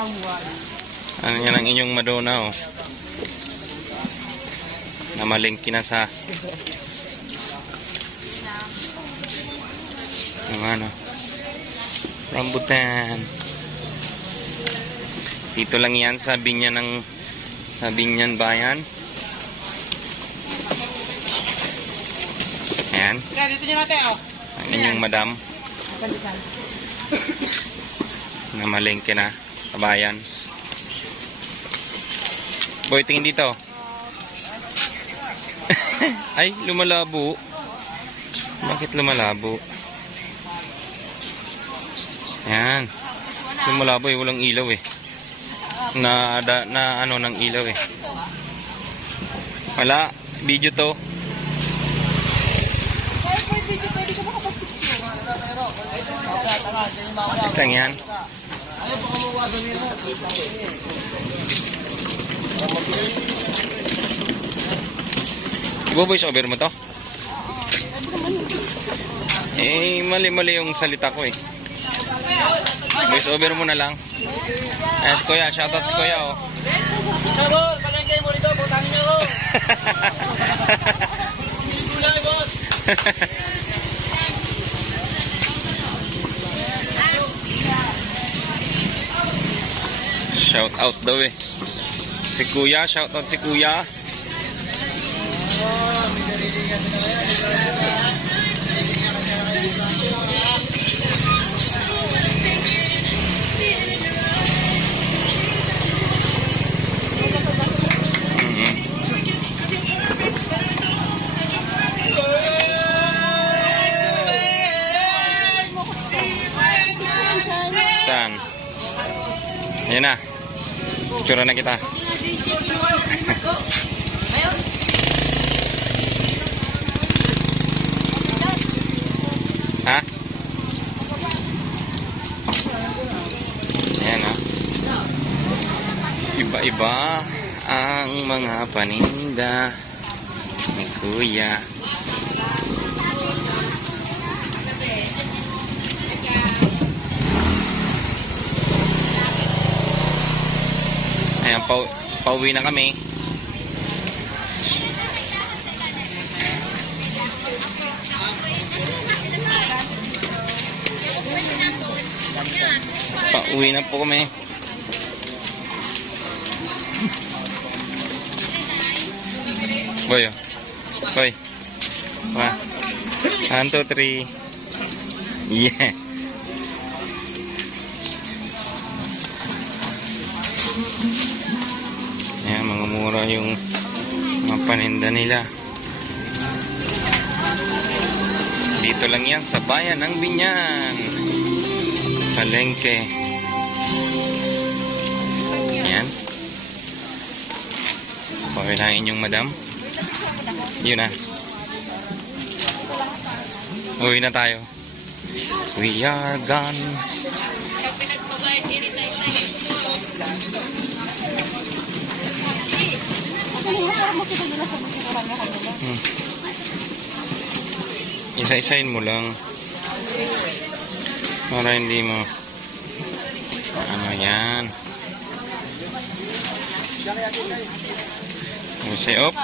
Ano yan ang inyong Madonna, oh. Namalingki na sa yung ano, rambutan. Dito lang yan sa Binyan Bayan. Ayan. Dito nyo natin, oh. Ang inyong madam. Namalingki na sa bayan. Boy, tingin dito. Ay, lumalabo. Bakit lumalabo? Yan. Lumalabo eh, walang ilaw eh. Na ano ng ilaw eh. Wala, video to. Isang yan. Ibo-voice over mo to? Eh, mali-mali yung salita ko eh. Voice over mo na lang. Ayan si Kuya, shoutout si Kuya, oh. Sabor, palengke mo dito, butangin nyo ako. Gulay, boss. Shout out daw eh. Si Kuya, shout out si Kuya. Saan? Ayan na. Picture na kita. Ha? Ayan na. Iba-iba ang mga paninda ni Kuya. Ayan, pauwi na kami. Pauwi na po kami. Boy, oh. Boy. 1, 2, 3. Yeah. Ayan, mga mura yung mga paninda nila. Dito lang yan sa bayan ng Binyan. Palengke. Ayan. Okay na inyong madam. Yun na. Uwi na tayo. We are gone. Isa-isain mo lang para hindi mo ano yan. Say oops.